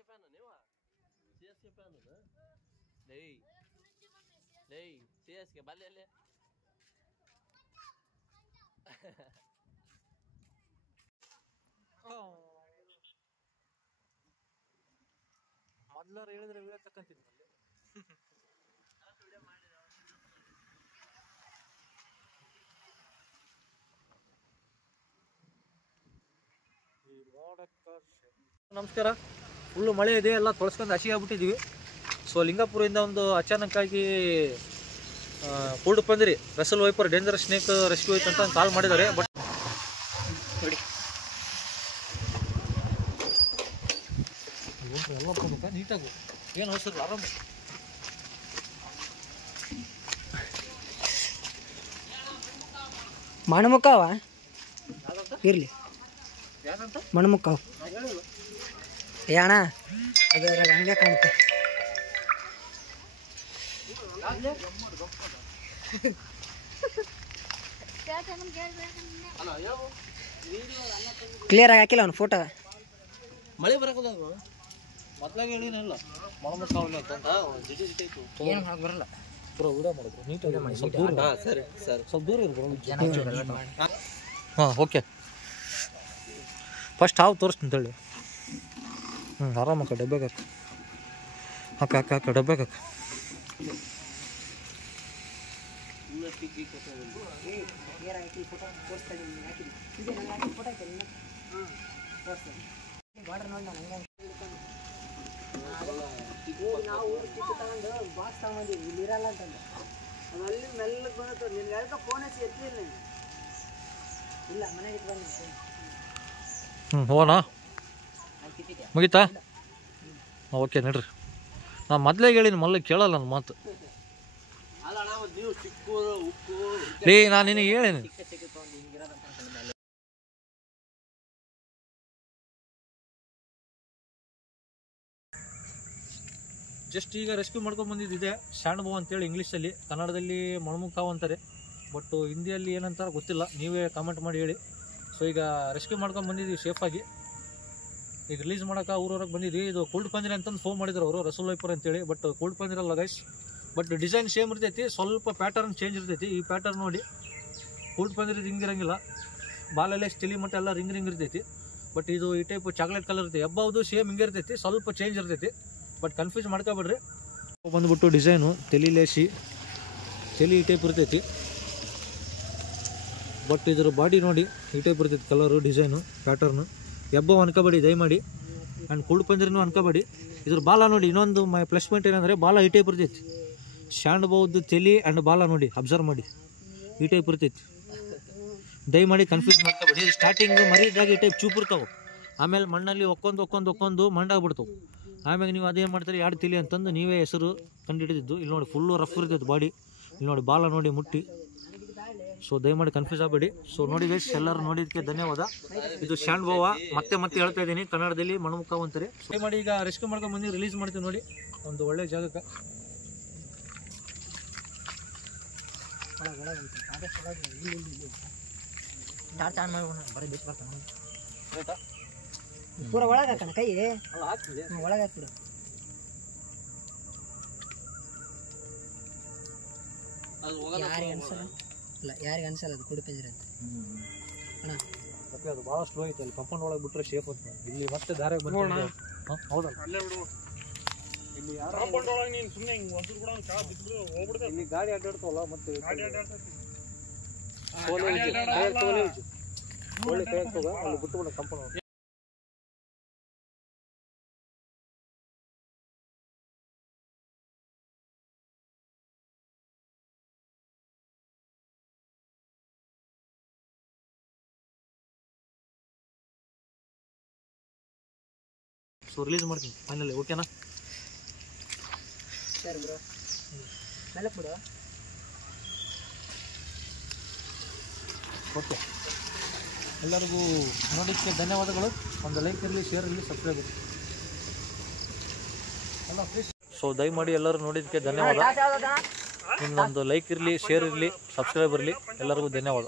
CSK fan ನೀವಾ CSK fan ಲೇ ಲೇ CSK ಬಲ್ಲಿ ಅಲ್ಲಿ ಮೊದಲಾರ ಹೇಳಿದ್ರೆ ವಿಡಿಯೋ ತಕ್ಕಂತಿದ್ವಿ ನಮಸ್ಕಾರ. ಫುಲ್ಲು ಮಳೆ ಇದೆ, ಎಲ್ಲ ತೊಳಸ್ಕೊಂಡು ಹಸಿ ಆಗ್ಬಿಟ್ಟಿದ್ವಿ. ಸೊ ಲಿಂಗಾಪುರದಿಂದ ಒಂದು ಅಚಾನಕ್ಕಾಗಿ ಕೂಲ್ಡ್ ಪಂದಿರಿ Russell viper dangerous snake rescue ಆಯ್ತು ಅಂತ ಕಾಲ್ ಮಾಡಿದ್ದಾರೆ. ಬಟ್ ನೋಡಿ ಎಲ್ಲ ಹೋಗ್ಬೇಕಾ ನೀಟಾಗಿ ಏನು ಅವಸರ ಆರಾಮ. ಮಣಮುಕ್ಕಾವ ಇರಲಿ ಮಣಮುಕ್ಕಾವ ಅಣ್ಣ ಅದು ಹಂಗೆ ಕಾಣುತ್ತೆ. ಕ್ಲಿಯರ್ ಆಗಿ ಹಾಕಿಲ್ಲ ಅವ್ನು ಫೋಟೋ. ಮಳೆ ಬರಕಲ್ಲ ಮೊದ್ಲಾಗ ಹೇಳಿನಲ್ಲ ಮಣಮುಕ್ಕಾವಲ್ಲ ಅಂತ ಏನು ಹಾಗೆ ಬರಲ್ಲ. ಪೂರ ಊಟ ಮಾಡಿದ್ರು ನೀಟಾಗಿ ಮಾಡಿ. ಸ್ವಲ್ಪ ದೂರ ಸರಿ ಸರಿ ಸ್ವಲ್ಪ ದೂರ ಇರ್ಬೋದು. ಹಾಂ ಓಕೆ. ಫಸ್ಟ್ ಹಾವು ತೋರಿಸ್ತೀನಿ ಹೇಳಿ. ಆರಾಮ ಅಕ್ಕ ಡಬ್ಬೆಗೆ ಅಕ್ಕ ಅಕ್ಕ ಅಕ್ಕ ಡಬ್ಬೆಗೆ ಅಕ್ಕ. ನಾವು ಬಾಕ್ಸ್ ತಗೊಂಡಿದ್ವಿ ಇಲ್ಲಿ ಇರಲ್ಲ ಅಂತಂದು ಅಲ್ಲಿ ಮೆಲ್ಲಗೆ ಬಂದು ನಿನ್ಗೆ ಯಾಕೆ ಫೋನ್ ಹಚ್ಚಿ ಎತ್ತಲಿಲ್ಲ ಇಲ್ಲ ಮನೆಗೆ ಇಟ್ಟು ಬಂದು ಹೋಗೋಣ ಮುಗೀತಾ? ಓಕೆ ನಡ್ರಿ. ನಾನು ಮೊದಲೇ ಹೇಳಿನಿ ಮಲ್ಲ ಕೇಳಲ್ಲ ನನ್ನ ಮಾತು. ರೀ ನಾನು ನಿನಗೆ ಹೇಳೀನಿ. ಜಸ್ಟ್ ಈಗ ರೆಸ್ಕ್ಯೂ ಮಾಡ್ಕೊಂಡು ಬಂದಿದ್ದಿದೆ ಶಾಂಡ್ ಬೋವ್ ಅಂತೇಳಿ ಇಂಗ್ಲೀಷಲ್ಲಿ, ಕನ್ನಡದಲ್ಲಿ ಮಣಮುಕ್ಕಾವು ಅಂತಾರೆ. ಬಟ್ ಹಿಂದಿಯಲ್ಲಿ ಏನಂತಾರೆ ಗೊತ್ತಿಲ್ಲ, ನೀವೇ ಕಾಮೆಂಟ್ ಮಾಡಿ ಹೇಳಿ. ಸೊ ಈಗ ರೆಸ್ಕ್ಯೂ ಮಾಡ್ಕೊಂಡು ಬಂದಿದ್ದೀವಿ ಸೇಫಾಗಿ. ಈಗ ರಿಲೀಸ್ ಮಾಡೋಕೆ ಊರವ್ರಿಗೆ ಬಂದಿದ್ವಿ. ಇದು ಕೂಲ್ಡ್ ಪಂದಿರಿ ಅಂತಂದು ಫೋನ್ ಮಾಡಿದ್ರು ಅವರು, ರಸಲ್ ವೈಪರ್ ಅಂತೇಳಿ. ಬಟ್ ಕೂಲ್ಡ್ ಪಂದಿರಲ್ಲ ಗೈಸ್, ಬಟ್ ಡಿಸೈನ್ ಸೇಮ್ ಇರ್ತೈತಿ, ಸ್ವಲ್ಪ ಪ್ಯಾಟರ್ನ್ ಚೇಂಜ್ ಇರ್ತೈತಿ. ಈ ಪ್ಯಾಟರ್ನ್ ನೋಡಿ ಕೂಲ್ಡ್ ಪಂದಿರಿದು ಹಿಂಗಿರಂಗಿಲ್ಲ, ಬಾಲಲ್ಲೇ ಸ್ಟಿಲಿ ಮಟ್ಟ ಎಲ್ಲ ರಿಂಗ್ ಇರ್ತೈತಿ. ಬಟ್ ಇದು ಈ ಟೈಪ್ ಚಾಕ್ಲೇಟ್ ಕಲರ್ ಇರ್ತೈತಿ. ಹಬ್ಬದು ಸೇಮ್ ಹಿಂಗೆ ಇರ್ತೈತಿ, ಸ್ವಲ್ಪ ಚೇಂಜ್ ಇರ್ತೈತಿ. ಬಟ್ ಕನ್ಫ್ಯೂಸ್ ಮಾಡ್ಕೊಬೇಡ್ರಿ. ಬಂದ್ಬಿಟ್ಟು ಡಿಸೈನು ತೆಲಿಲೇಸಿ ತೆಲಿ ಈ ಟೈಪ್ ಇರ್ತೈತಿ. ಬಟ್ ಇದ್ರ ಬಾಡಿ ನೋಡಿ ಈ ಟೈಪ್ ಇರ್ತೈತಿ, ಕಲರು ಡಿಸೈನು ಪ್ಯಾಟರ್ನು. ಎಬ್ಬ ಅನ್ಕೋಬೇಡಿ ದಯಮಾಡಿ, ಆ್ಯಂಡ್ ಕೂಲ್ಡ್ ಪಂದಿರಿನೂ ಅನ್ಕೋಬೇಡಿ. ಇದ್ರ ಬಾಲ ನೋಡಿ, ಇನ್ನೊಂದು ಪ್ಲಸ್ ಪಾಯಿಂಟ್ ಏನಂದರೆ ಬಾಲ ಈ ಟೈಪ್ ಇರ್ತೈತಿ. ಶಾಂಡ್ ಬಹುದು ತೆಲಿ ಆ್ಯಂಡ್ ಬಾಲ ನೋಡಿ ಅಬ್ಸರ್ವ್ ಮಾಡಿ ಈ ಟೈಪ್ ಇರ್ತೈತಿ. ದಯಮಾಡಿ ಕನ್ಫ್ಯೂಸ್ ಮಾಡ್ಕೋಬೇಡಿ. ಸ್ಟಾರ್ಟಿಂಗ್ ಮರಿದಾಗ ಈ ಟೈಪ್ ಚೂಪ್ ಇರ್ತಾವೆ, ಆಮೇಲೆ ಮಣ್ಣಲ್ಲಿ ಒಕ್ಕೊಂದು ಮಂಡಾಗ್ಬಿಡ್ತಾವೆ. ಆಮೇಲೆ ನೀವು ಅದೇನು ಮಾಡ್ತೀರಿ, ಎರಡು ತಿಳಿ ಅಂತಂದು ನೀವೇ ಹೆಸರು ಕಂಡುಹಿಡಿದಿದ್ದು. ಇಲ್ಲಿ ನೋಡಿ ಫುಲ್ಲು ರಫ್ ಇರ್ತೈತೆ ಬಾಡಿ. ಇಲ್ಲಿ ನೋಡಿ ಬಾಲ ನೋಡಿ ಮುಟ್ಟಿ. ಸೊ ದಯಮಾಡಿ ಕನ್ಫ್ಯೂಸ್ ಆಗಬೇಡಿ. ಸೊ ನೋಡಿ ಗೈಸ್, ಎಲ್ಲರೂ ನೋಡಿದ್ದಕ್ಕೆ ಧನ್ಯವಾದ. ಇದು ಶಾಂಡ್ ಬೋವ, ಮತ್ತೆ ಹೇಳ್ತಾ ಇದ್ದೀನಿ, ಕನ್ನಡದಲ್ಲಿ ಮಣಮುಕ್ಕಾವು ಅಂತಾರೆ. ದಯಮಾಡಿ ಈಗ ರೆಸ್ಕ್ಯೂ ಮಾಡ್ಕೊಂಡು ಬಂದು ರಿಲೀಸ್ ಮಾಡ್ತೀವಿ ನೋಡಿ ಒಂದು ಒಳ್ಳೆ ಜಾಗಕ್ಕೆ. ಪೂರ ಒಳಗೆ ಹಾಕೋಣ ಕೈ ಒಳಗೆ ಹಾಕ್ಬಿಡು. ಯಾರಿಗೆ ಅನ್ಸಲ್ಲ, ಇಲ್ಲ ಯಾರಿಗೆ ಅನ್ಸಲ್ಲ ಅದು ಕೂಲ್ಡ್ ಪಂದಿರಿ ಅಂತ ಅಣ್ಣ. ಮತ್ತೆ ಅದು ಭಾಳ ಸ್ಲೋ ಐತೆ, ಅಲ್ಲಿ ಕಂಪೌಂಡ್ ಒಳಗೆ ಬಿಟ್ಟರೆ ಸೇಫ್ ಅಂತ. ಇಲ್ಲಿ ಮತ್ತೆ ದಾರೆ ಬಂದು ಹೌದಲ್ಲ, ಇಲ್ಲಿ ಯಾರು ಇಲ್ಲಿ ಗಾಡಿ ಅಡ್ಡಾಡ್ತಾವಲ್ಲ, ಮತ್ತೆ ಒಳ್ಳೆ ಕೈ ಆಗ್ತದ ಅಲ್ಲಿ ಬಿಟ್ಟುಬಿಡ ಕಂಪೌಂಡ್. ಸೊ ರಿಲೀಸ್ ಮಾಡ್ತೀನಿ ಫೈನಲಿ, ಓಕೆನಾ? ಸರಿ ಬ್ರೋ, ಮೇಲೆ ಬಿಡು. ಓಕೆ, ಎಲ್ಲರಿಗೂ ನೋಡೋಕ್ಕೆ ಧನ್ಯವಾದಗಳು. ಒಂದು ಲೈಕ್ ಇರಲಿ, ಶೇರ್ ಇರಲಿ, ಸಬ್ಸ್ಕ್ರೈಬ್ ಇರಲಿ. ಸೊ ದಯಮಾಡಿ ಎಲ್ಲರೂ ನೋಡಿದ್ದಕ್ಕೆ ಧನ್ಯವಾದ. ಇನ್ನೊಂದು ಲೈಕ್ ಇರಲಿ, ಶೇರ್ ಇರಲಿ, ಸಬ್ಸ್ಕ್ರೈಬ್ ಇರಲಿ. ಎಲ್ಲರಿಗೂ ಧನ್ಯವಾದ.